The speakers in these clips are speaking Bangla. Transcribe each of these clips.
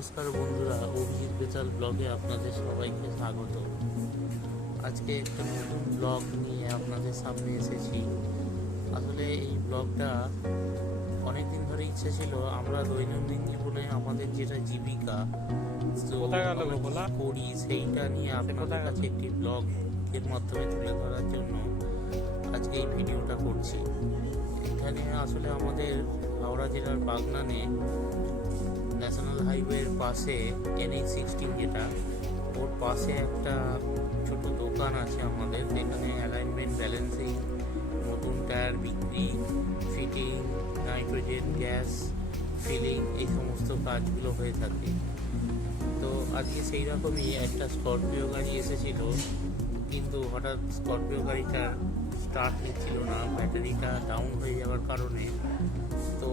নমস্কার বন্ধুরা, অভিজিৎ বেতাল ব্লগে আপনাদের সবাইকে স্বাগত। আজকে একটা নতুন ব্লগ নিয়ে আপনাদের সামনে এসেছি। আসলে এই ব্লগটা অনেক দিন ধরে ইচ্ছে ছিল। আমরা দৈনন্দিন জীবনে আমাদের যেটা জীবিকা করি সেইটা নিয়ে আপনাদের কাছে একটি ব্লগ এর মাধ্যমে তুলে ধরার জন্য আজকে এই ভিডিওটা করছি। এখানে আসলে আমাদের হাওড়া জেলার বাগনানে ন্যাশনাল হাইওয়ের পাশে NH-16 যেটা, ওর পাশে একটা ছোট দোকান আছে আমাদের, যেখানে অ্যালাইনমেন্ট, ব্যালেন্সিং, নতুন টায়ার বিক্রি, ফিটিং, নাইট্রোজেন গ্যাস ফিলিং, এই সমস্ত কাজগুলো হয়ে থাকে। তো আজকে সেই রকমই একটা স্করপিও গাড়ি এসেছিল, কিন্তু হঠাৎ স্করপিও গাড়িটার স্টার্ট নিচ্ছিল না, ব্যাটারিটা ডাউন হয়ে যাওয়ার কারণে। তো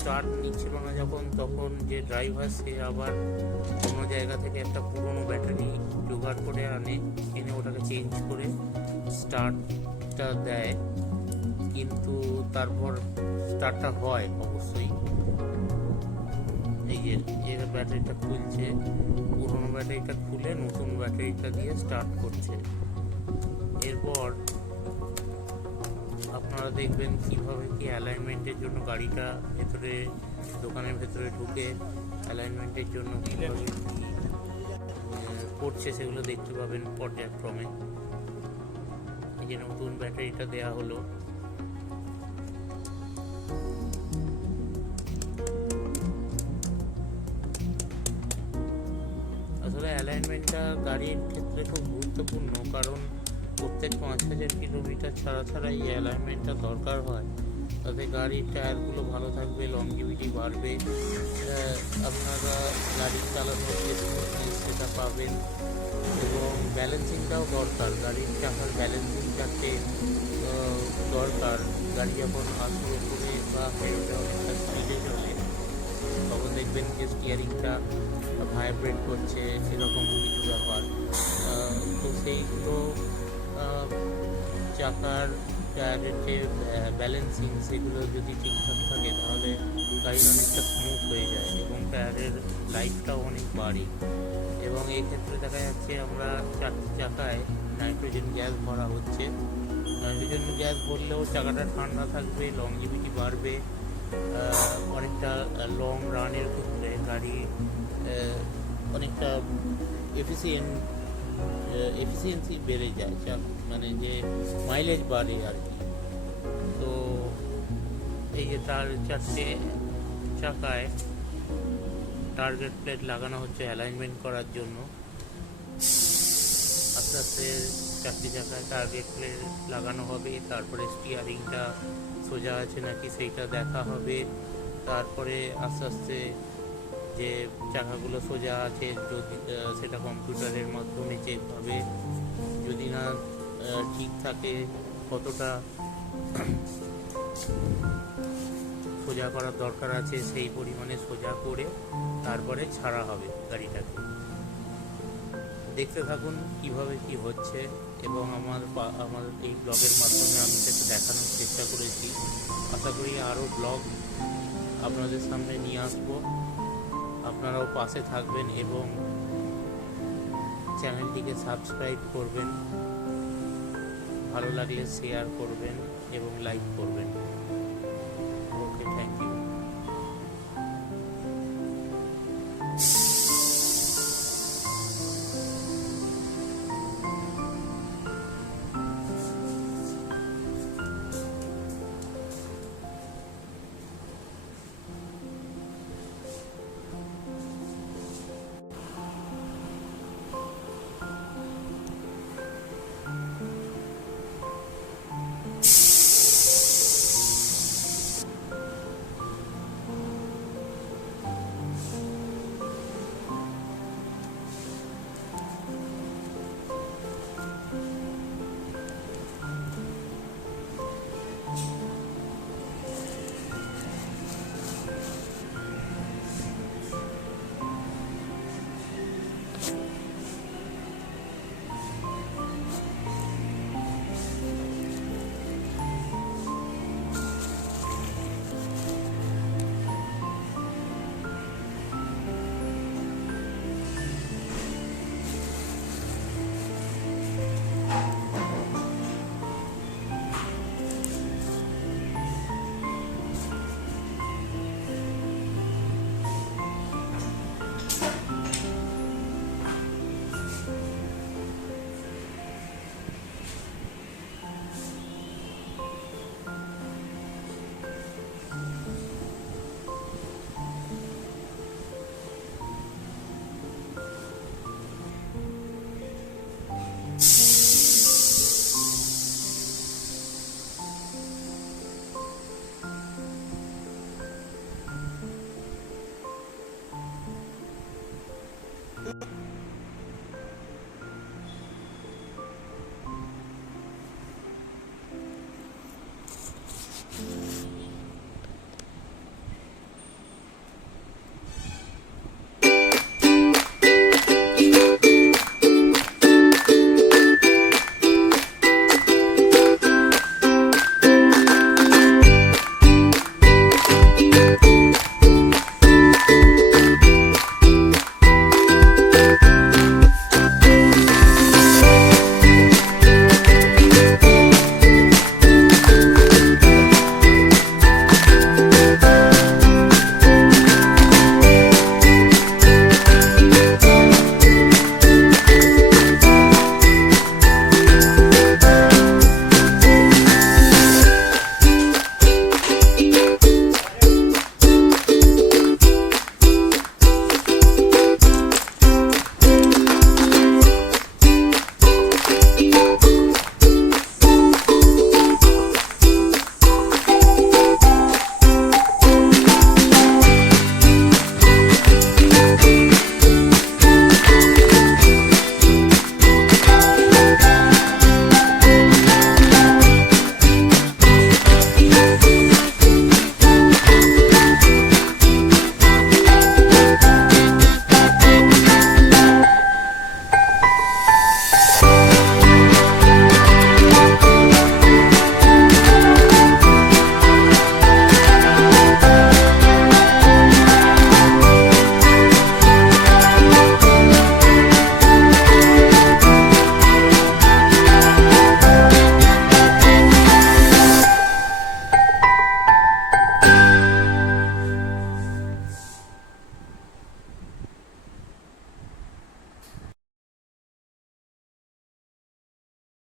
স্টার্ট নিচ্ছিল না যখন, তখন যে ড্রাইভার সে আবার অন্য জায়গা থেকে একটা পুরনো ব্যাটারি জোগাড় করে এনে ওটাকে চেঞ্জ করে স্টার্টটা দেয়। কিন্তু তারপর স্টার্টটা হয় অবশ্যই। এই যে ব্যাটারিটা খুলছে, পুরনো ব্যাটারিটা খুলে নতুন ব্যাটারিটা দিয়ে স্টার্ট করছে। এরপর আপনারা দেখবেন কীভাবে কি অ্যালাইনমেন্টের জন্য গাড়িটা দোকানের ভেতরে ঢুকে অ্যালাইনমেন্টের জন্য কীভাবে করছে সেগুলো দেখতে পাবেন পর্যায়ক্রমে। এই যে নতুন ব্যাটারিটা দেয়া হলো। আসলে অ্যালাইনমেন্টটা গাড়ির ক্ষেত্রে খুব গুরুত্বপূর্ণ, কারণ প্রত্যেক 5,000 কিলোমিটার ছাড়া এই অ্যালাইনমেন্টটা দরকার হয়। তাতে গাড়ির টায়ারগুলো ভালো থাকবে, লংজিভিটি বাড়বে, আপনারা গাড়ি চালানোর যে স্মুথনেস সেটা পাবেন। এবং ব্যালেন্সিংটাও দরকার, গাড়ির চাকার ব্যালেন্সিংটাকে দরকার। গাড়ি যখন আসলে করে বা হাইওয়ে অনেকটা স্পিডে চলে, তখন দেখবেন যে স্টিয়ারিংটা ভাইব্রেট করছে, এরকম কিছু ব্যাপার। তো সেইগুলো চাকার টায়ারের যে ব্যালেন্সিং, সেগুলো যদি ঠিকঠাক থাকে তাহলে গাড়ি অনেকটা স্মুথ হয়ে যায় এবং টায়ারের লাইফটাও অনেক বাড়ে। এবং এই ক্ষেত্রে দেখা যাচ্ছে আমরা চারটি চাকায় নাইট্রোজেন গ্যাস ভরা হচ্ছে। নাইট্রোজেন গ্যাস ভরলেও চাকাটা ঠান্ডা থাকবে, লংজিভিটি বাড়বে, অনেকটা লং রানের ক্ষেত্রে গাড়ি অনেকটা এফিসিয়েন্সি বেড়ে যায়, মানে যে মাইলেজ বাড়ে আর কি। তো এই যে তার 4টে চাকায় টার্গেট প্লেট লাগানো হচ্ছে অ্যালাইনমেন্ট করার জন্য। আস্তে আস্তে 4টে চাকায় টার্গেট প্লেট লাগানো হবে, তারপরে স্টিয়ারিংটা সোজা আছে নাকি সেইটা দেখা হবে। তারপরে আস্তে আস্তে যে চাকাগুলো সোজা আছে যদি সেটা কম্পিউটারের মাধ্যমে চেক হবে। যদি না ঠিক থাকে, কতটা সোজা করার দরকার আছে সেই পরিমাণে সোজা করে তারপরে ছাড়া হবে গাড়িটাকে। দেখতে থাকুন কিভাবে কি হচ্ছে, এবং আমার এই ব্লগের মাধ্যমে আমি সেটা দেখানোর চেষ্টা করেছি। আশা করি আরও ব্লগ আপনাদের সামনে নিয়ে আসবো। আপনারাও পাশে থাকবেন এবং চ্যানেলটিকে সাবস্ক্রাইব করবেন, ভালো লাগলে শেয়ার করবেন এবং লাইক করবেন। ওকে, থ্যাংক ইউ।